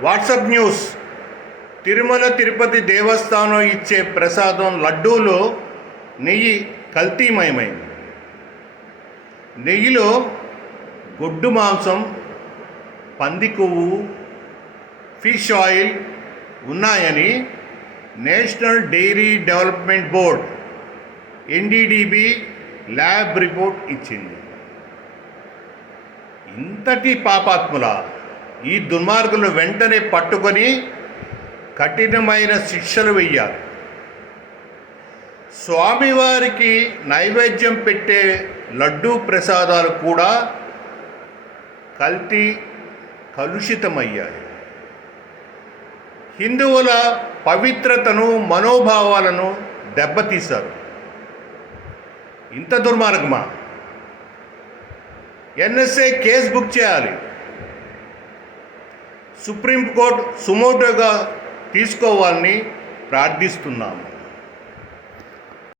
WhatsApp news. Tirumala Tirupati దేవస్థానం ఇచ్చే ప్రసాదం లడ్డూలో నెయ్యి కల్తీమయమైంది. నెయ్యిలో గొడ్డు మాంసం పంది కొవ్వు ఫిష్ ఆయిల్ ఉన్నాయని national dairy development board NDDB lab report ఇచ్చింది. ఇంతటి పాపాత్ముల ఈ దుర్మార్గులు వెంటనే పట్టుకొని కఠినమైన శిక్షలు వెయ్యాలి. స్వామివారికి నైవేద్యం పెట్టే లడ్డూ ప్రసాదాలు కూడా కల్తీ కలుషితమయ్యాయి. హిందువుల పవిత్రతను మనోభావాలను దెబ్బతీశారు. ఇంత దుర్మార్గమా? ఎన్ఎస్ఏ కేసు బుక్ చేయాలి. సుప్రీంకోర్టు సుమోటోగా తీసుకోవాలని ప్రార్థిస్తున్నాము.